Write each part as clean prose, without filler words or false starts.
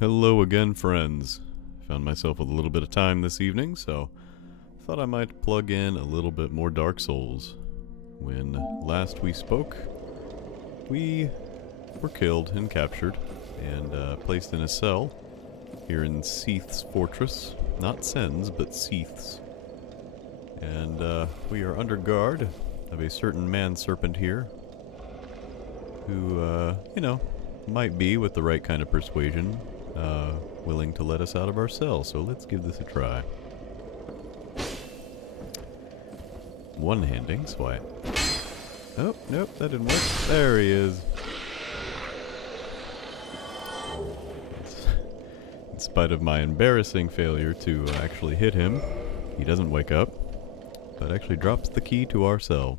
Hello again, friends. Found myself with a little bit of time this evening, so thought I might plug in a little bit more Dark Souls. When last we spoke, we were killed and captured and placed in a cell here in Seath's fortress. Not Sen's, but Seath's. And we are under guard of a certain man-serpent here who, might be, with the right kind of persuasion, willing to let us out of our cell, so let's give this a try. One-handing swipe. Oh, nope, that didn't work. There he is. In spite of my embarrassing failure to actually hit him, he doesn't wake up, but actually drops the key to our cell.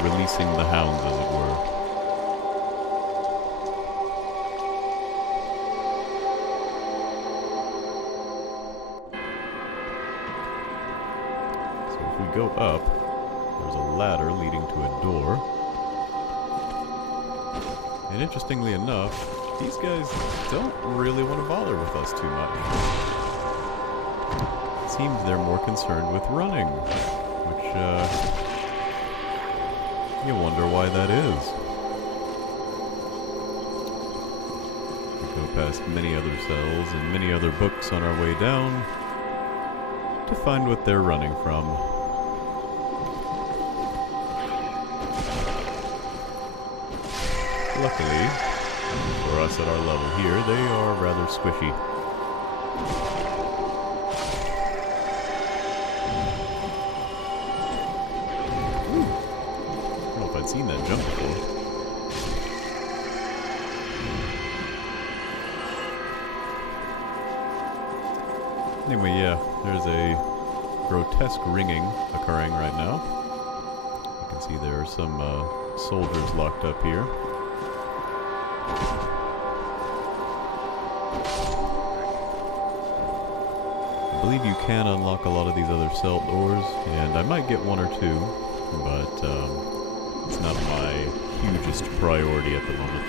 Releasing the hounds, as it were. So if we go up, there's a ladder leading to a door. And interestingly enough, these guys don't really want to bother with us too much. It seems they're more concerned with running, which, you wonder why that is. We go past many other cells and many other books on our way down to find what they're running from. Luckily, for us at our level here, they are rather squishy. Seen that jump before. Anyway, yeah, there's a grotesque ringing occurring right now. You can see there are some soldiers locked up here. I believe you can unlock a lot of these other cell doors, and I might get one or two, but it's not my hugest priority at the moment.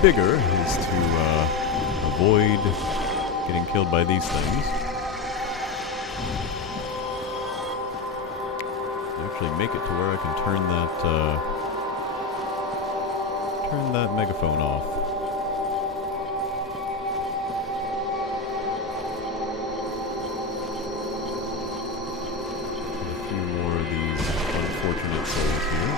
Bigger is to avoid getting killed by these things. Actually make it to where I can turn that megaphone off. Unfortunate souls here.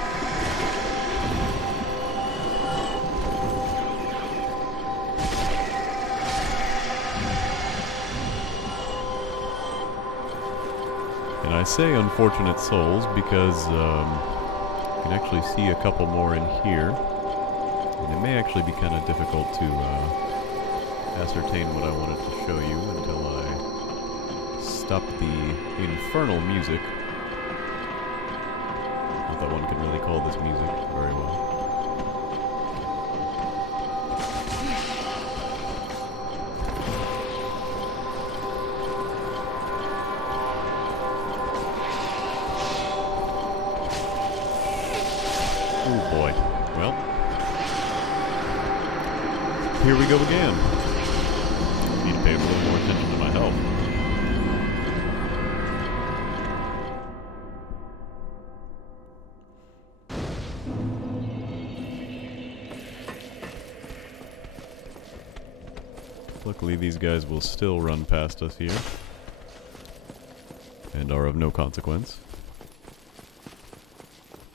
And I say unfortunate souls because you can actually see a couple more in here. And it may actually be kind of difficult to ascertain what I wanted to show you until I stop the infernal music. That one can really call this music very well. Oh boy. Well, here we go again. Need to pay a little more attention to my health. Luckily, these guys will still run past us here, and are of no consequence.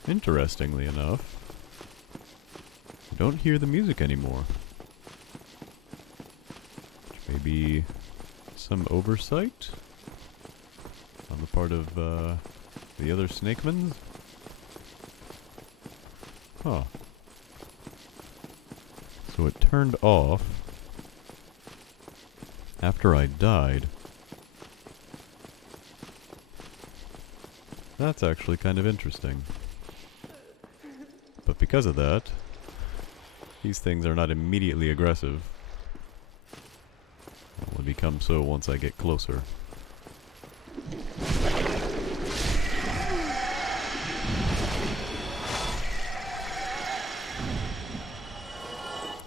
Interestingly enough, I don't hear the music anymore. Which may be some oversight on the part of the other snakemans. Huh. So it turned off after I died. That's actually kind of interesting. But because of that, These things are not immediately aggressive. Only become so once I get closer.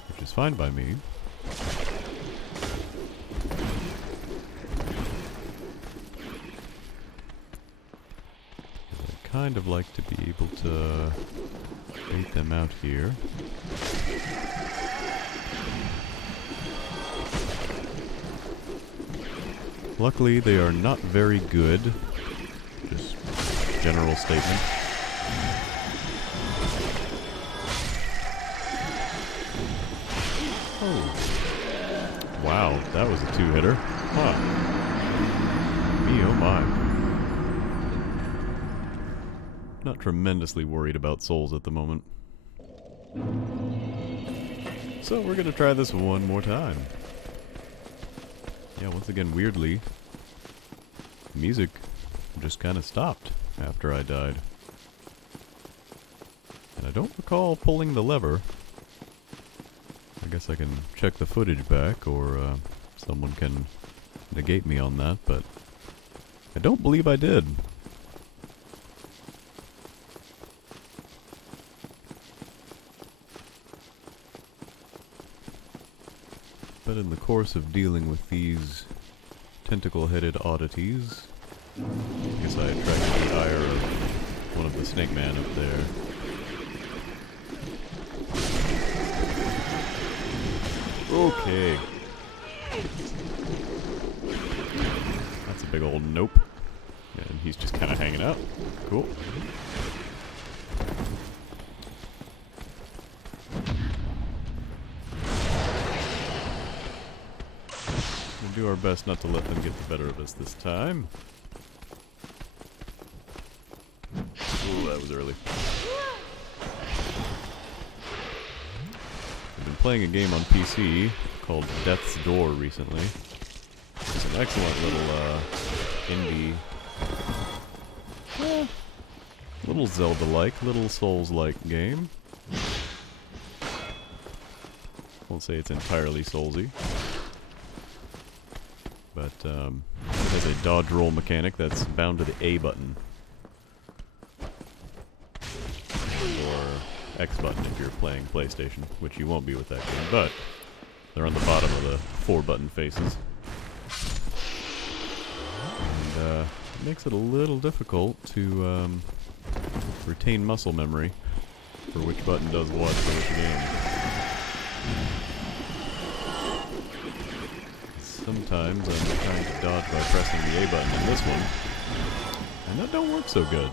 Which is fine by me. I kind of like to be able to bait them out here. Luckily, they are not very good. Just general statement. Oh. Wow, that was a two-hitter. Huh. Me oh my. Not tremendously worried about souls at the moment. So we're gonna try this one more time. Yeah, once again, weirdly, music just kind of stopped after I died. And I don't recall pulling the lever. I guess I can check the footage back, or someone can negate me on that, but I don't believe I did. But in the course of dealing with these tentacle-headed oddities, I guess I attracted the ire of one of the snake man up there. Okay. That's a big old nope. And he's just kind of hanging out. Cool. Do our best not to let them get the better of us this time. Ooh, that was early. I've been playing a game on PC called Death's Door recently. It's an excellent little indie, little Zelda-like, little Souls-like game. Won't say it's entirely Soulsy. But it has a dodge roll mechanic that's bound to the A button. Or X button if you're playing PlayStation, which you won't be with that game, but they're on the bottom of the 4-button faces. And it makes it a little difficult to retain muscle memory for which button does what for which game. Sometimes I'm trying to dodge by pressing the A button in this one, and that don't work so good.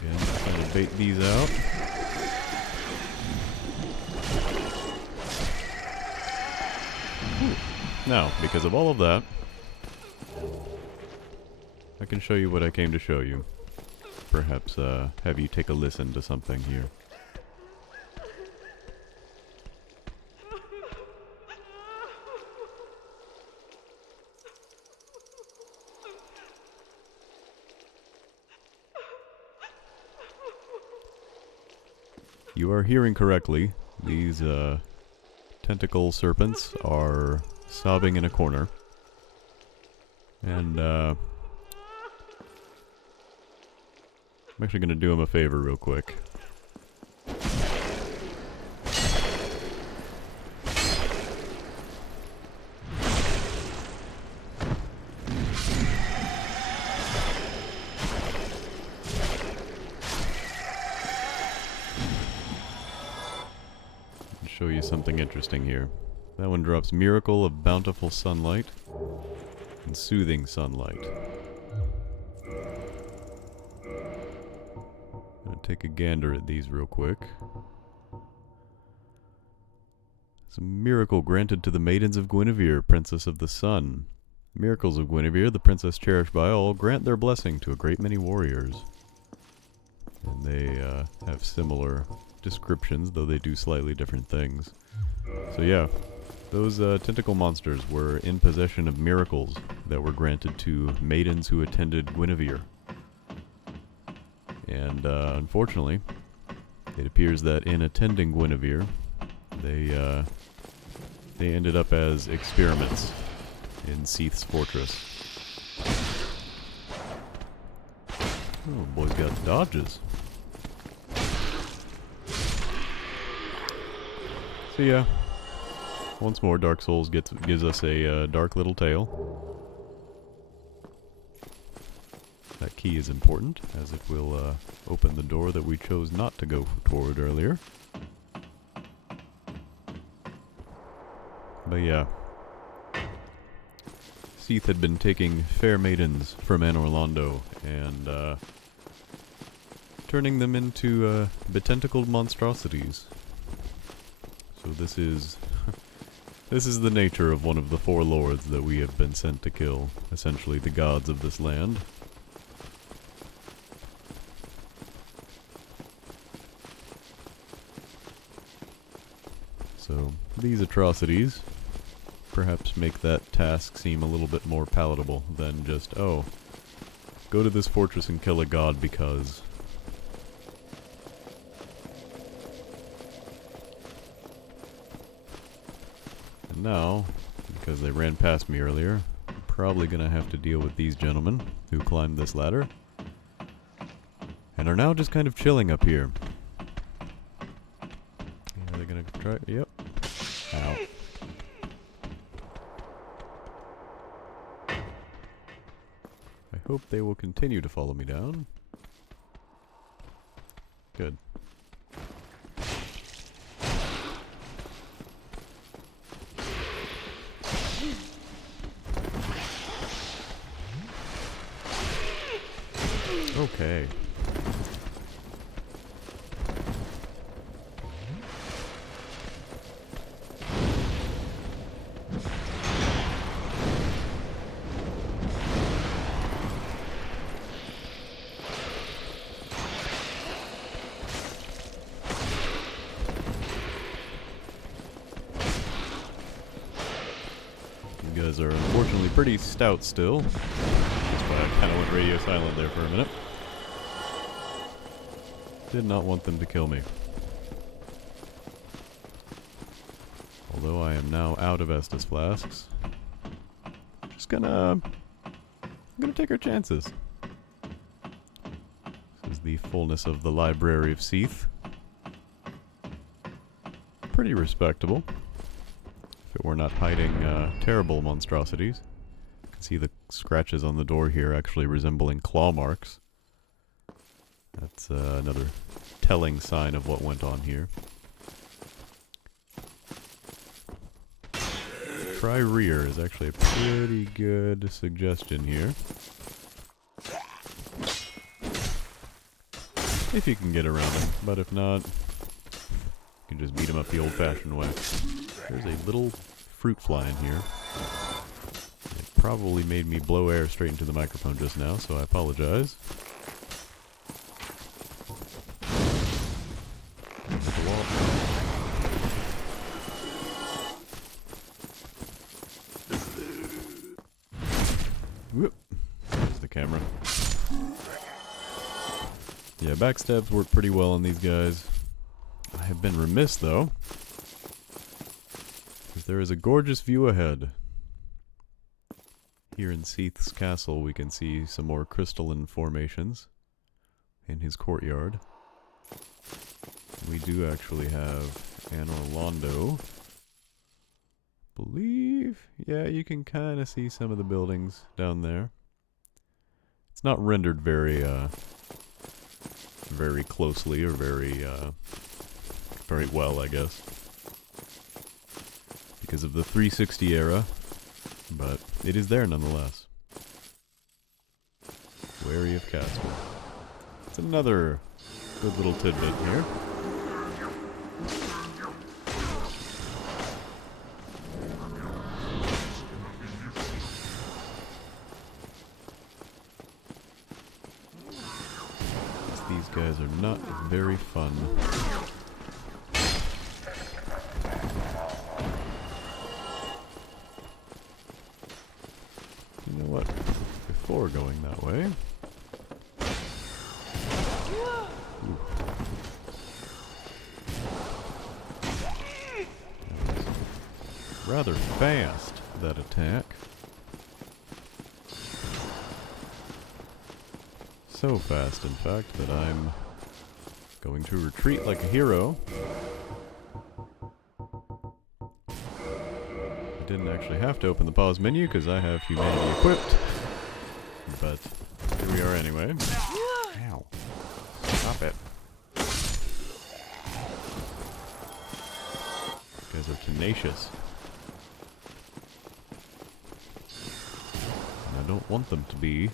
Again, trying to bait these out. Now, because of all of that, I can show you what I came to show you. Perhaps have you take a listen to something here. You are hearing correctly. These tentacle serpents are sobbing in a corner. And I'm actually going to do him a favor real quick. Show you something interesting here. That one drops Miracle of Bountiful Sunlight and Soothing Sunlight. Gonna take a gander at these real quick. Some miracle granted to the maidens of Guinevere, Princess of the Sun. Miracles of Guinevere, the princess cherished by all, grant their blessing to a great many warriors. And they have similar descriptions, though they do slightly different things. So yeah, those tentacle monsters were in possession of miracles that were granted to maidens who attended Guinevere. And unfortunately, it appears that in attending Guinevere, they ended up as experiments in Seath's fortress. Oh, boy's got dodges. So yeah, once more Dark Souls gives us a dark little tale. That key is important, as it will open the door that we chose not to go toward earlier. But yeah, Seath had been taking fair maidens from Anor Londo and turning them into betentacled monstrosities. So this is this is the nature of one of the four lords that we have been sent to kill, essentially the gods of this land. So these atrocities perhaps make that task seem a little bit more palatable than just, oh, go to this fortress and kill a god because. And now, because they ran past me earlier, I'm probably gonna have to deal with these gentlemen who climbed this ladder and are now just kind of chilling up here. Are they gonna try? Yep. Ow. I hope they will continue to follow me down. Good. Okay. You guys are unfortunately pretty stout still. That's why I kind of went radio silent there for a minute. Did not want them to kill me. Although I am now out of Estus flasks. Just I'm gonna take our chances. This is the fullness of the Library of Seath. Pretty respectable. If it were not hiding terrible monstrosities. You can see the scratches on the door here actually resembling claw marks. That's another telling sign of what went on here. Try rear is actually a pretty good suggestion here. If you can get around him, but if not, you can just beat him up the old-fashioned way. There's a little fruit fly in here. It probably made me blow air straight into the microphone just now, so I apologize. Whoop. There's the camera. Yeah, backstabs work pretty well on these guys. I have been remiss, though, because there is a gorgeous view ahead. Here in Seath's castle, we can see some more crystalline formations in his courtyard. We do actually have Anor Londo. Believe, yeah, you can kind of see some of the buildings down there. It's not rendered very closely or very well, I guess, because of the 360 era, but it is there nonetheless. Wary of Castle. It's another good little tidbit here. These guys are not very fun. before going that way. Ooh. Rather fast, that attack. So fast, in fact, that I'm going to retreat like a hero. I didn't actually have to open the pause menu because I have humanity equipped. But here we are anyway. Ow. Stop it. You guys are tenacious. And I don't want them to be.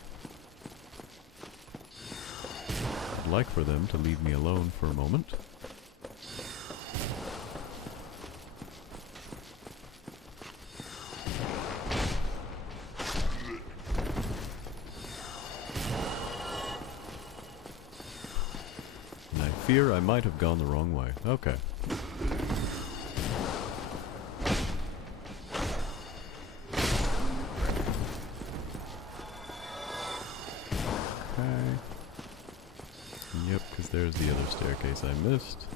I'd like for them to leave me alone for a moment. And I fear I might have gone the wrong way. Okay. Yep, because there's the other staircase I missed.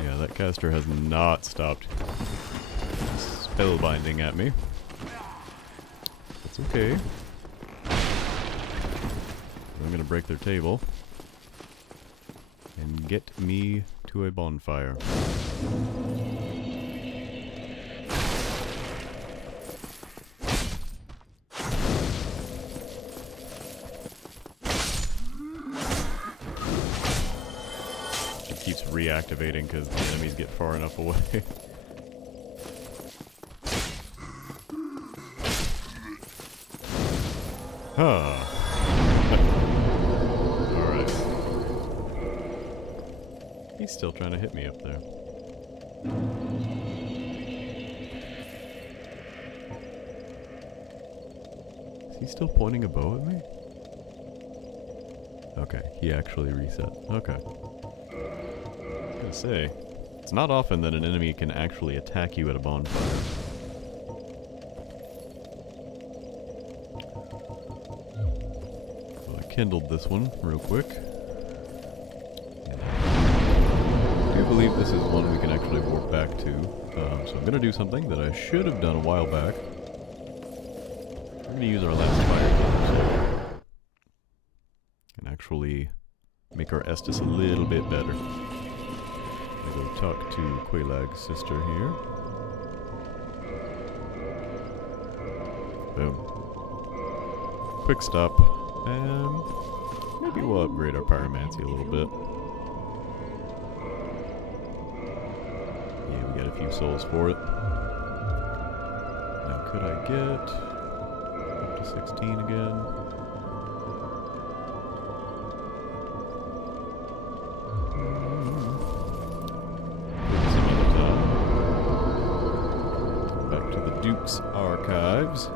Yeah, that caster has not stopped spellbinding at me. That's okay. I'm gonna break their table and get me to a bonfire. Keeps reactivating because the enemies get far enough away. Huh. Alright. He's still trying to hit me up there. Is he still pointing a bow at me? Okay, he actually reset. Okay. Say, it's not often that an enemy can actually attack you at a bonfire. So I kindled this one real quick. I do believe this is one we can actually warp back to. So I'm going to do something that I should have done a while back. We're going to use our last fire so and actually make our Estus a little bit better. Go talk to Quelaag's sister here. Boom. Quick stop. And maybe we'll upgrade our pyromancy a little bit. Yeah, we got a few souls for it. Now could I get up to 16 again? Duke's Archives.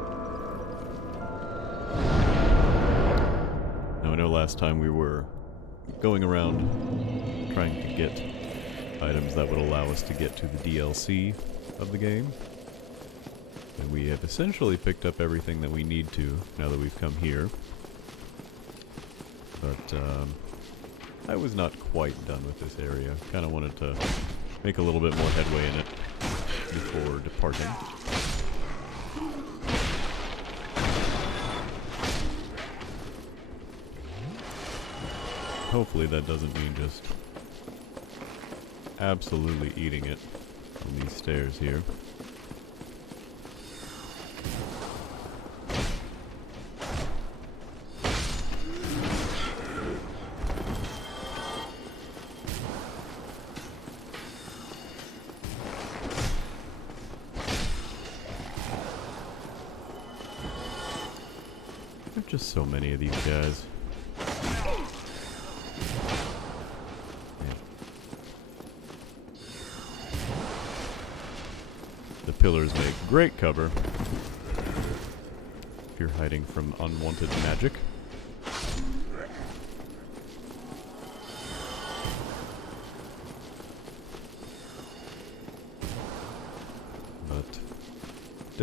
Now I know last time we were going around trying to get items that would allow us to get to the DLC of the game. And we have essentially picked up everything that we need to now that we've come here. But I was not quite done with this area. Kind of wanted to make a little bit more headway in it before departing. Hopefully that doesn't mean just absolutely eating it on these stairs here. There's just so many of these guys. The pillars make great cover if you're hiding from unwanted magic.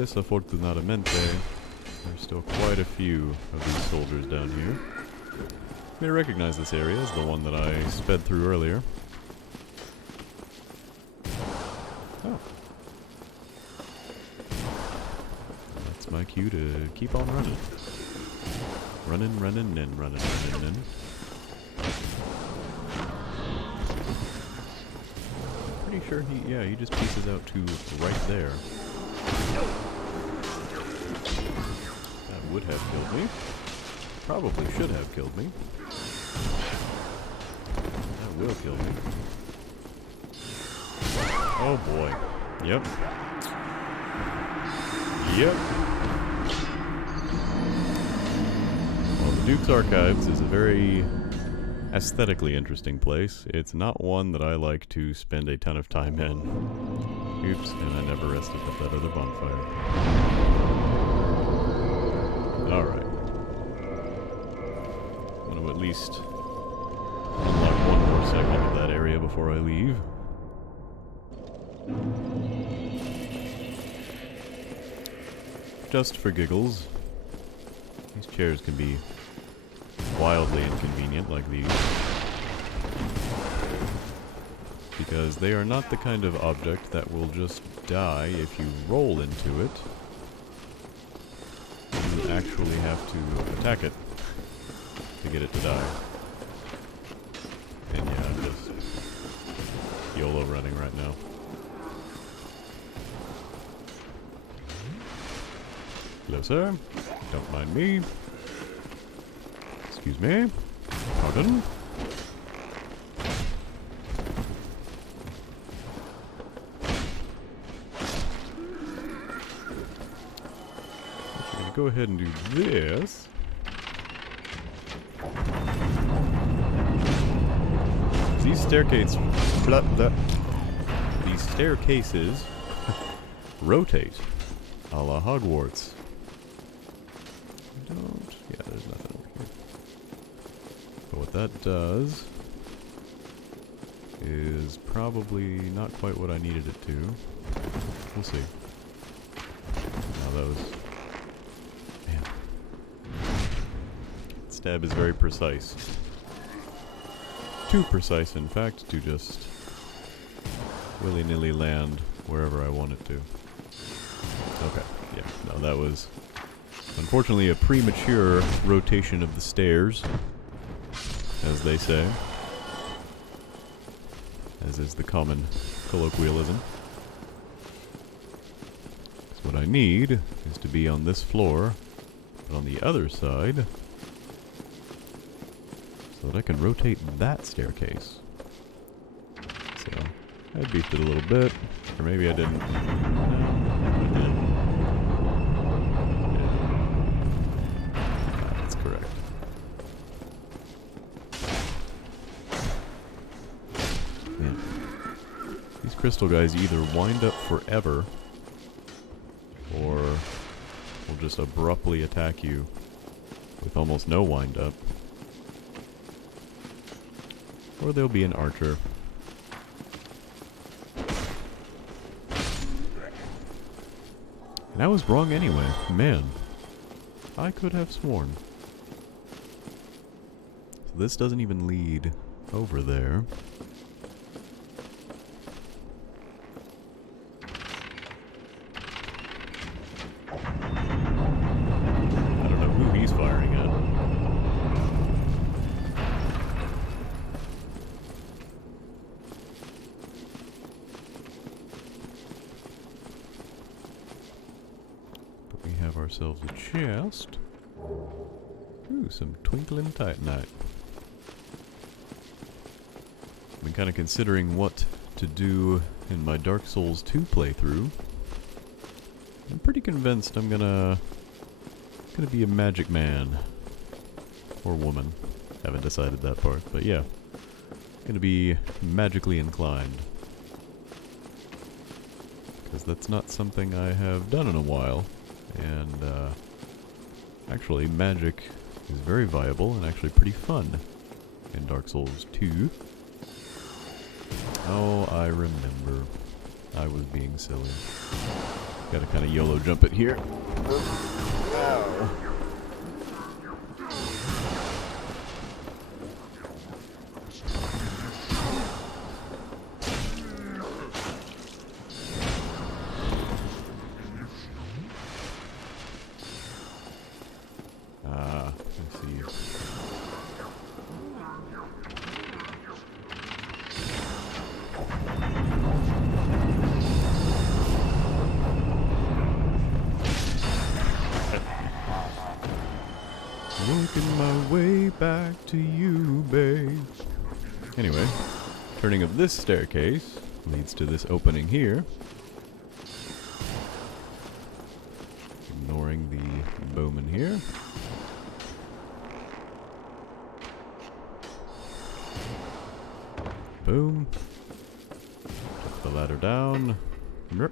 Desafortunadamente, there's still quite a few of these soldiers down here. You may recognize this area as the one that I sped through earlier. Oh. That's my cue to keep on running. Running, running, and running, running, and... Pretty sure he just pieces out to right there. That would have killed me. Probably should have killed me. That will kill me. Oh boy. Yep. Yep. Well, the Duke's Archives is a very aesthetically interesting place. It's not one that I like to spend a ton of time in. Oops, and I never rested at that other bonfire. Alright. I'm going to at least unlock one more segment of that area before I leave. Just for giggles. These chairs can be wildly inconvenient like these. Because they are not the kind of object that will just die if you roll into it. You actually have to attack it to get it to die. And yeah, I'm just YOLO running right now. Hello, sir. Don't mind me. Excuse me. Pardon. I'm going to go ahead and do this. These staircases... These staircases rotate a la Hogwarts. Yeah, there's nothing over here. But what that does is probably not quite what I needed it to. We'll see. Now that was... Man. Stab is very precise. Too precise, in fact, to just willy-nilly land wherever I want it to. Okay, yeah, no, that was... Unfortunately, a premature rotation of the stairs, as they say, as is the common colloquialism. So what I need is to be on this floor, but on the other side, so that I can rotate that staircase. So, I beefed it a little bit, or maybe I didn't. No, I did. Crystal guys either wind up forever or will just abruptly attack you with almost no wind up, or they'll be an archer. And I was wrong anyway. Man, I could have sworn. So this doesn't even lead over there. Ourselves a chest. Ooh, some twinkling titanite. I've been kind of considering what to do in my Dark Souls 2 playthrough. I'm pretty convinced I'm gonna be a magic man or woman. Haven't decided that part, but yeah, gonna be magically inclined, because that's not something I have done in a while. And actually, magic is very viable and actually pretty fun in Dark Souls 2. Oh, I remember. I was being silly. Gotta kind of YOLO jump it here. Ow. Let's see. Working my way back to you, babe. Anyway, turning of this staircase leads to this opening here. Ignoring the bowman here. Boom. Put the ladder down. Merp.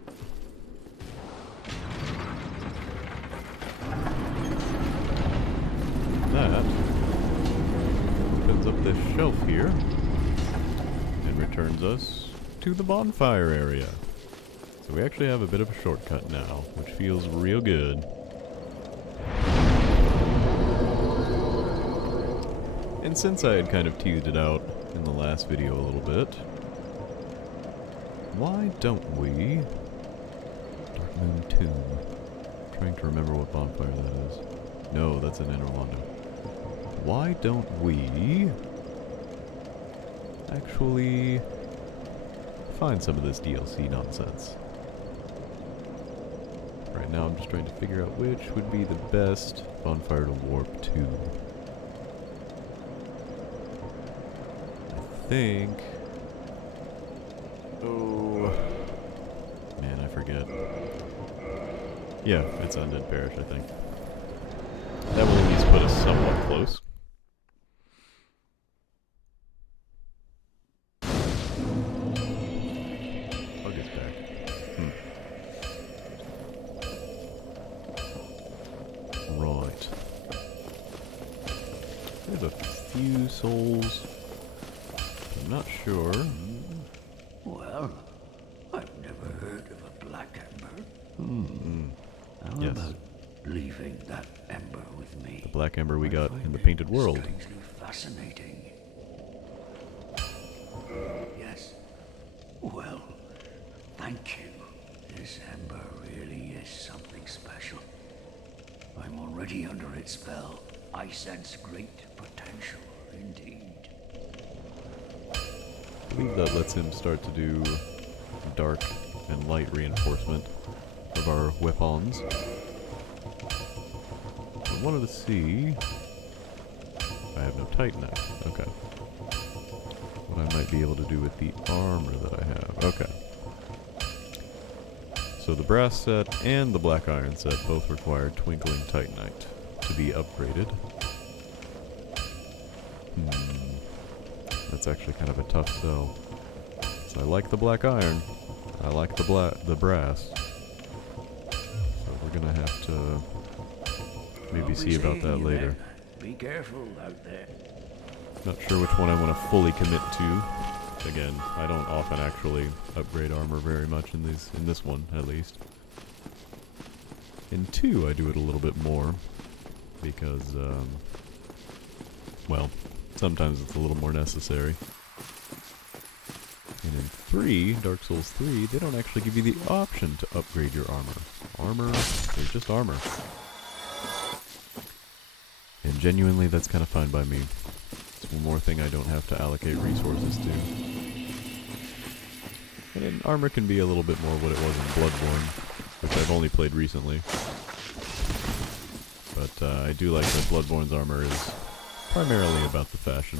That opens up this shelf here and returns us to the bonfire area. So we actually have a bit of a shortcut now, which feels real good. And since I had kind of teased it out in the last video a little bit, why don't we... Dark Moon Tomb. I'm trying to remember what bonfire that is. No, that's in Inner Londo. Why don't we actually find some of this DLC nonsense? Right now I'm just trying to figure out which would be the best bonfire to warp to. I think... Oh... Man, I forget. Yeah, it's Undead Parish, I think. That will at least put us somewhat close. Bug is back. Right. There's a few souls. I'm not sure. Well, I've never heard of a black ember. How Yes. about leaving that ember with me? The black ember we I got find in the it Painted World. Strangely fascinating. Yes. Well, thank you. This ember really is something special. I'm already under its spell. I sense great potential indeed. I believe that lets him start to do dark and light reinforcement of our weapons. I wanted to see... I have no Titanite. Okay. What I might be able to do with the armor that I have. Okay. So the brass set and the black iron set both require twinkling Titanite to be upgraded. That's actually kind of a tough sell. So I like the black iron. I like the brass. So we're gonna have to maybe see about that later. Be careful out there. Not sure which one I want to fully commit to. Again, I don't often actually upgrade armor very much in this one, at least. In 2, I do it a little bit more because, well, sometimes it's a little more necessary. And in 3, Dark Souls 3, they don't actually give you the option to upgrade your armor. Armor is just armor. And genuinely, that's kind of fine by me. It's one more thing I don't have to allocate resources to. And then armor can be a little bit more what it was in Bloodborne, which I've only played recently. But I do like that Bloodborne's armor is primarily about the fashion.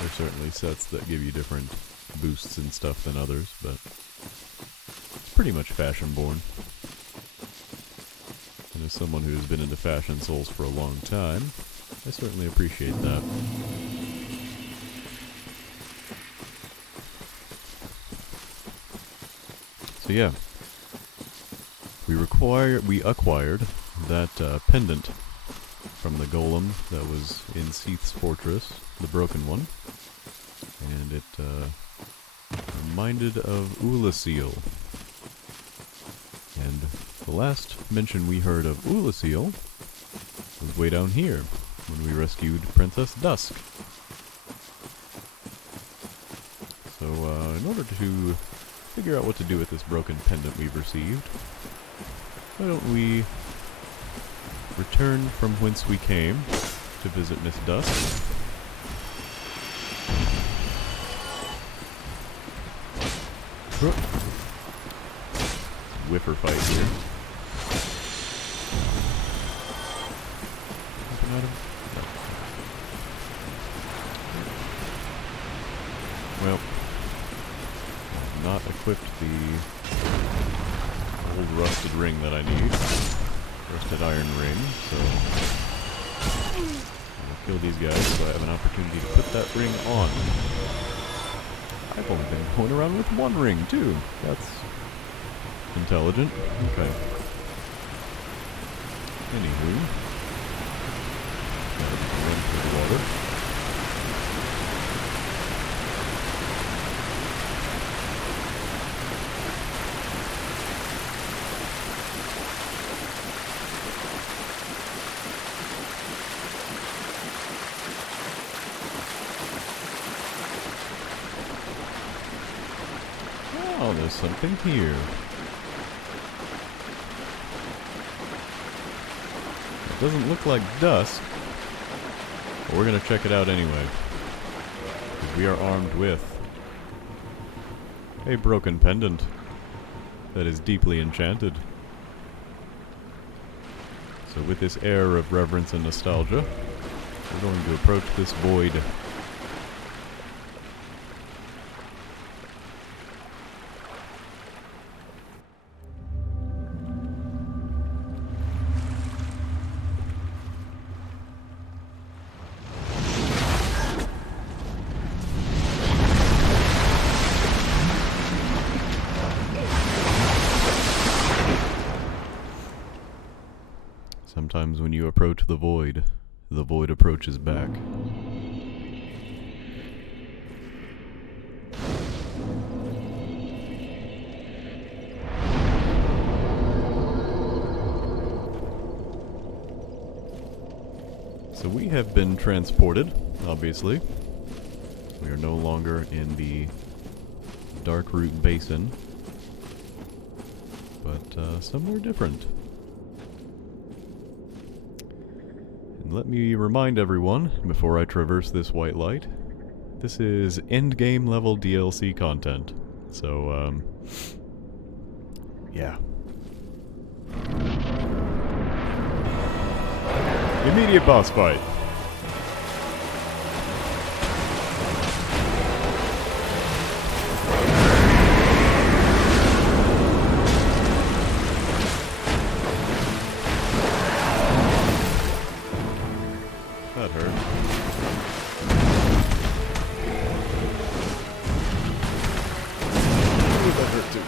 There's certainly sets that give you different boosts and stuff than others, but it's pretty much fashion-born. And as someone who's been into Fashion Souls for a long time, I certainly appreciate that. So yeah, we acquired that pendant from the golem that was in Seath's fortress, the broken one, and it reminded of Qolacile, The last mention we heard of Qolacile was way down here, when we rescued Princess Dusk. So, in order to figure out what to do with this broken pendant we've received, why don't we return from whence we came to visit Miss Dusk. Whiffer fight here. Open at him? Well, I've not equipped the old rusted ring that I need. Rusted iron ring, so I'll kill these guys so I have an opportunity to put that ring on. I've only been going around with one ring, too. That's intelligent. Okay. Anywho. Run through the water. Oh, there's something here. It doesn't look like dust, but we're gonna check it out anyway. Because we are armed with a broken pendant that is deeply enchanted. So with this air of reverence and nostalgia, we're going to approach this void. Sometimes when you approach the void approaches back. So we have been transported, obviously. We are no longer in the Darkroot Basin, but somewhere different. Let me remind everyone, before I traverse this white light, this is endgame level DLC content. So, yeah. Immediate boss fight. That hurt. Ooh, that hurt too.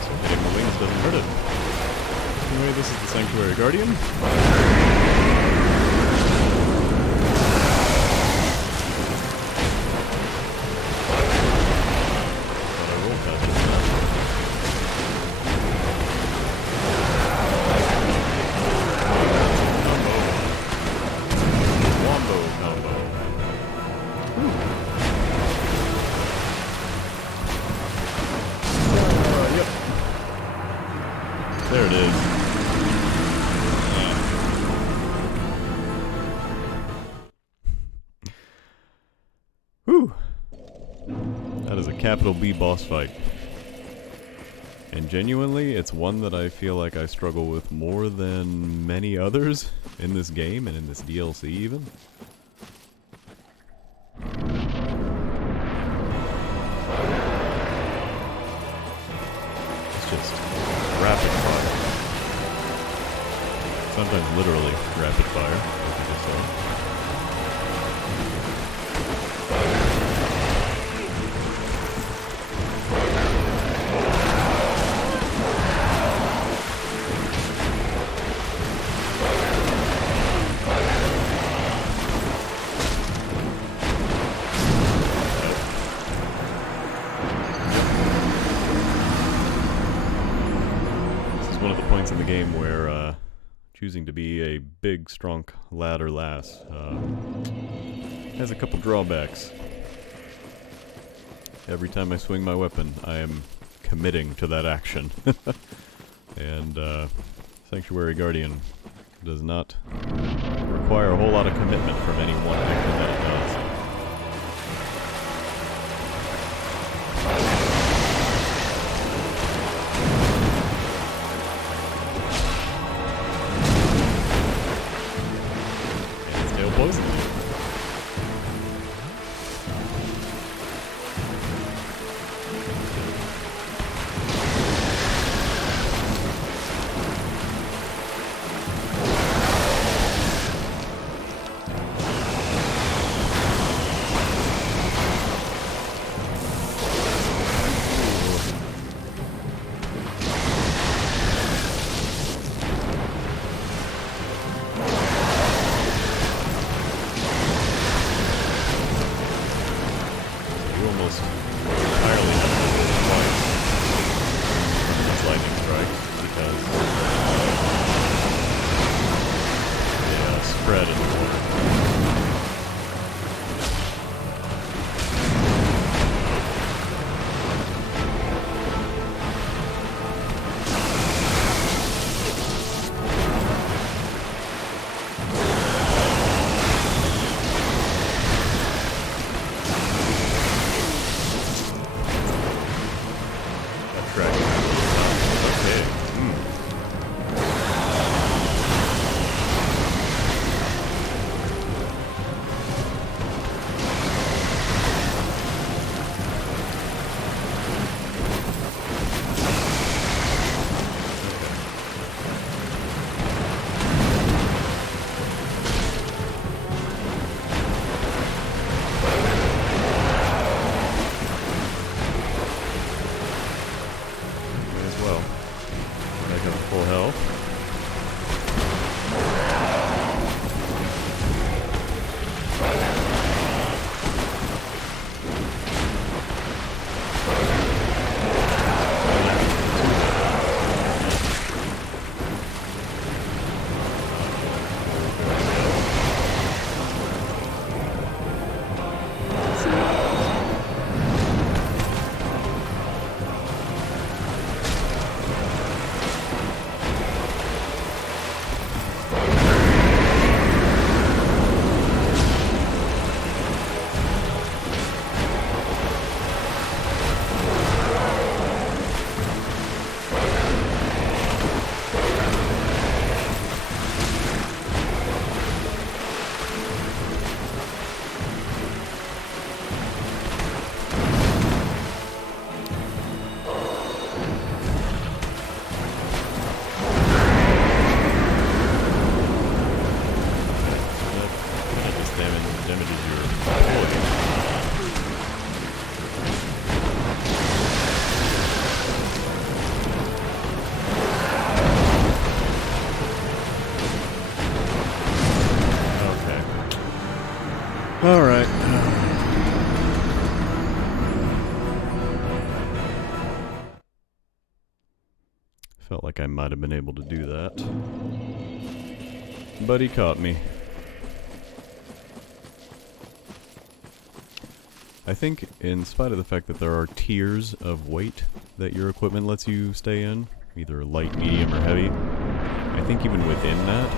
So hitting the wings doesn't hurt it. Anyway, this is the Sanctuary Guardian. There it is. Whew. That is a capital B boss fight. And genuinely, it's one that I feel like I struggle with more than many others in this game and in this DLC even. It's just rapid fire. Sometimes literally rapid fire, as you just saw. points in the game where choosing to be a big, strong lad or lass has a couple drawbacks. Every time I swing my weapon, I am committing to that action. And Sanctuary Guardian does not require a whole lot of commitment from any one action that it does. And it's tail poison. Alright. Felt like I might have been able to do that. But he caught me. I think, in spite of the fact that there are tiers of weight that your equipment lets you stay in, either light, medium, or heavy, I think even within that,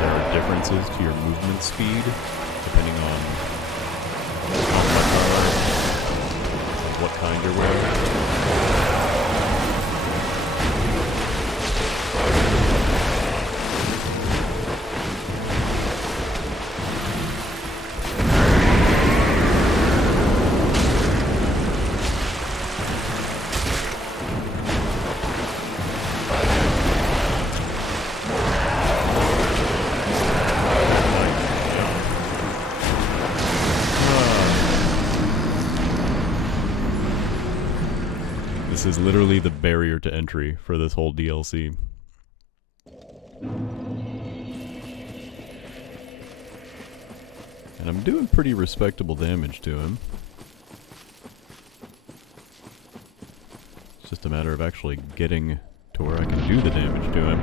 there are differences to your movement speed, depending on what kind you're wearing. This is literally the barrier to entry for this whole DLC. And I'm doing pretty respectable damage to him. It's just a matter of actually getting to where I can do the damage to him.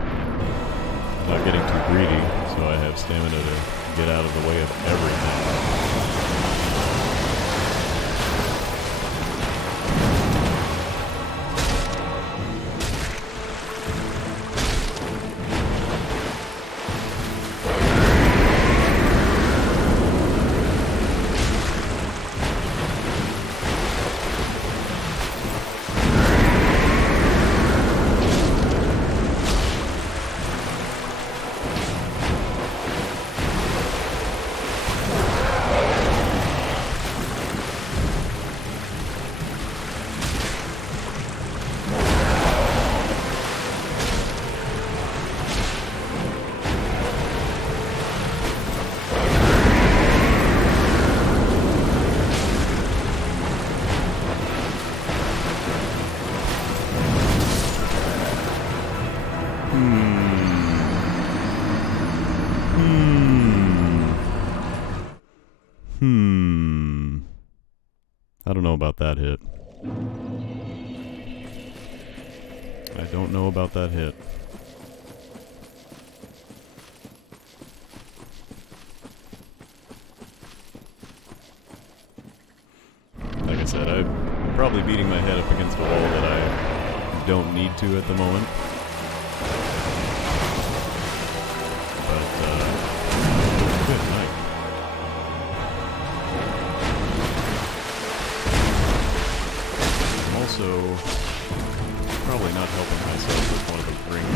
Not getting too greedy, so I have stamina to get out of the way of everything. I don't know about that hit. I don't know about that hit. Like I said, I'm probably beating my head up against a wall that I don't need to at the moment. But, good night. Also, probably not helping myself with one of those rings.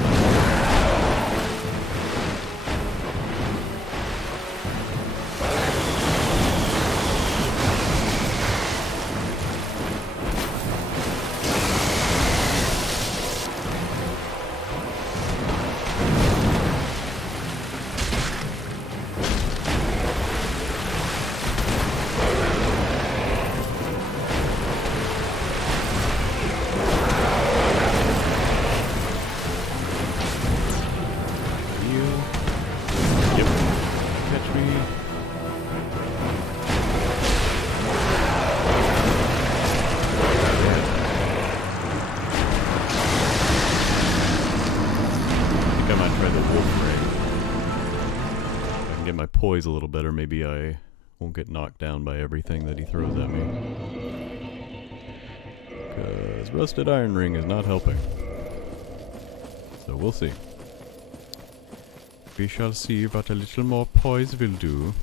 Poise a little better, maybe I won't get knocked down by everything that he throws at me. Because Rusted Iron Ring is not helping. So we'll see. We shall see what a little more poise will do.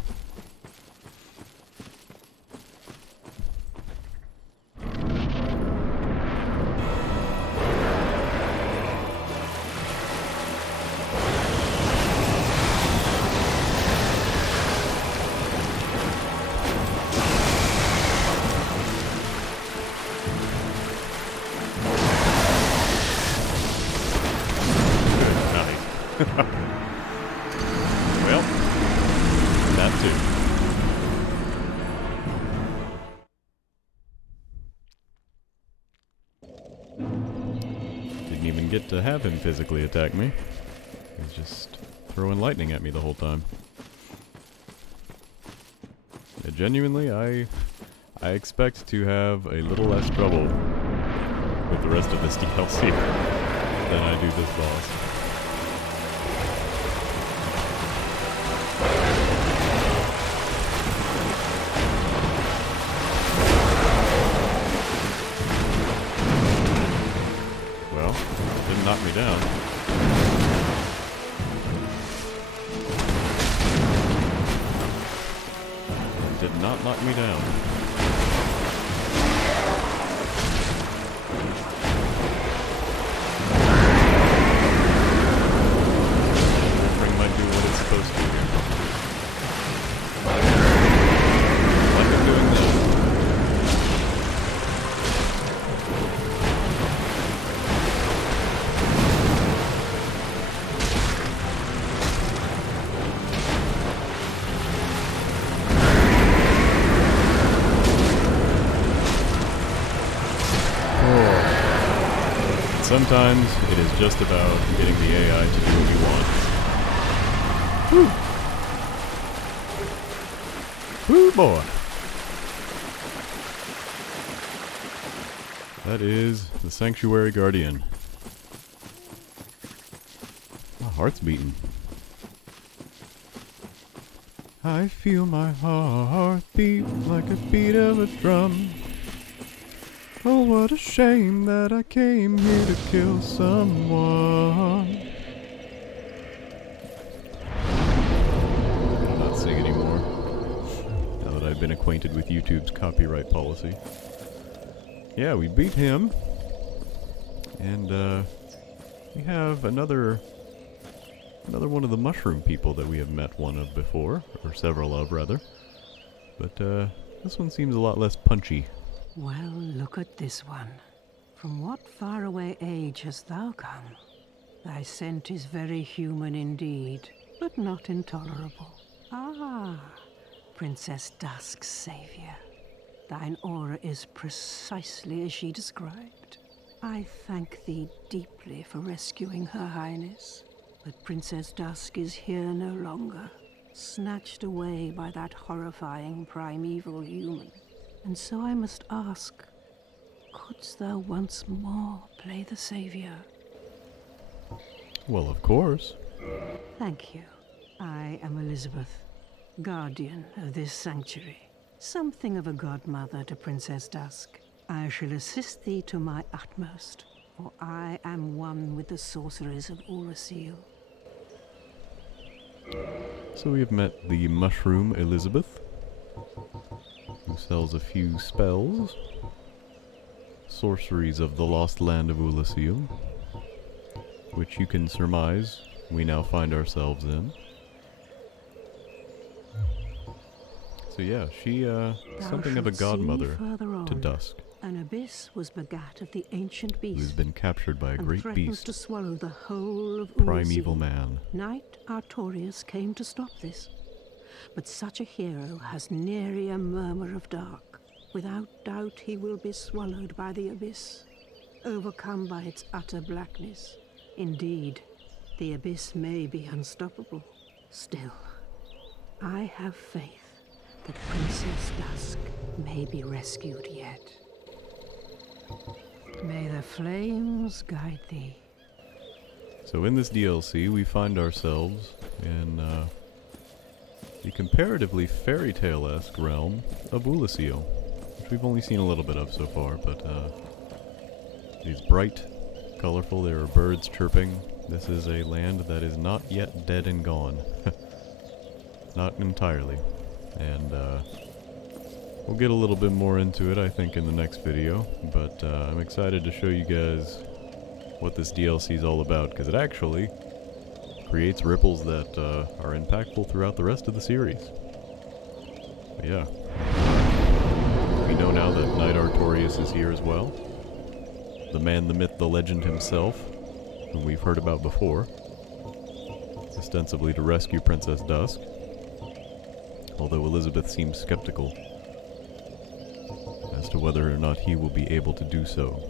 Well, that too. Didn't even get to have him physically attack me. He's just throwing lightning at me the whole time. Yeah, genuinely, I expect to have a little less trouble with the rest of this DLC than I do this boss. Knock me down. Did not knock me down. This ring might do what it's supposed to do. Like I'm doing this. Sometimes it is just about getting the AI to do what you want. Woo! Woo, boy! That is the Sanctuary Guardian. heart's beating. I feel my heart beat like a beat of a drum. Oh, what a shame that I came here to kill someone. I'll not sing anymore, now that I've been acquainted with YouTube's copyright policy. Yeah, we beat him. And, we have another one of the mushroom people that we have met one of before, or several of, rather. But, this one seems a lot less punchy. Well, look at this one. From what faraway age hast thou come? Thy scent is very human indeed, but not intolerable. Ah, Princess Dusk's savior. Thine aura is precisely as she described. I thank thee deeply for rescuing Her Highness. But Princess Dusk is here no longer, snatched away by that horrifying primeval human. And so I must ask, couldst thou once more play the savior? Well, of course. Thank you. I am Elizabeth, guardian of this sanctuary. Something of a godmother to Princess Dusk. I shall assist thee to my utmost, for I am one with the sorceries of Qolacile. So we have met the mushroom Elizabeth, who sells a few spells, sorceries of the lost land of Qolacile, which you can surmise we now find ourselves in. So yeah, she, something of a godmother to Dusk, An abyss was begat of the ancient beast, who's been captured by a and great threatens beast, to swallow the whole of primeval Qolacile. man. Knight Artorius came to stop this, but such a hero has nary a murmur of dark. Without doubt he will be swallowed by the abyss, overcome by its utter blackness. Indeed, the abyss may be unstoppable. Still, I have faith that Princess Dusk may be rescued yet. May the flames guide thee. So in this DLC, we find ourselves in the comparatively fairy tale-esque realm of Qolacile, which we've only seen a little bit of so far, but it's bright, colorful, there are birds chirping. This is a land that is not yet dead and gone. Not entirely. And we'll get a little bit more into it, I think, in the next video, but I'm excited to show you guys what this DLC is all about, because it actually creates ripples that are impactful throughout the rest of the series. But yeah. We know now that Knight Artorius is here as well. The man, the myth, the legend himself, whom we've heard about before, ostensibly to rescue Princess Dusk. Although Elizabeth seems skeptical as to whether or not he will be able to do so.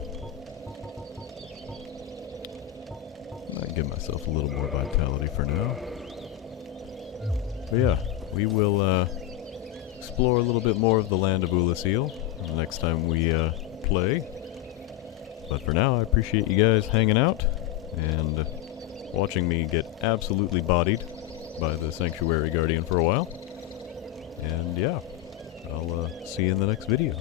I might give myself a little more vitality for now. But yeah, we will explore a little bit more of the land of Qolacile the next time we play. But for now, I appreciate you guys hanging out and watching me get absolutely bodied by the Sanctuary Guardian for a while. And yeah, I'll see you in the next video.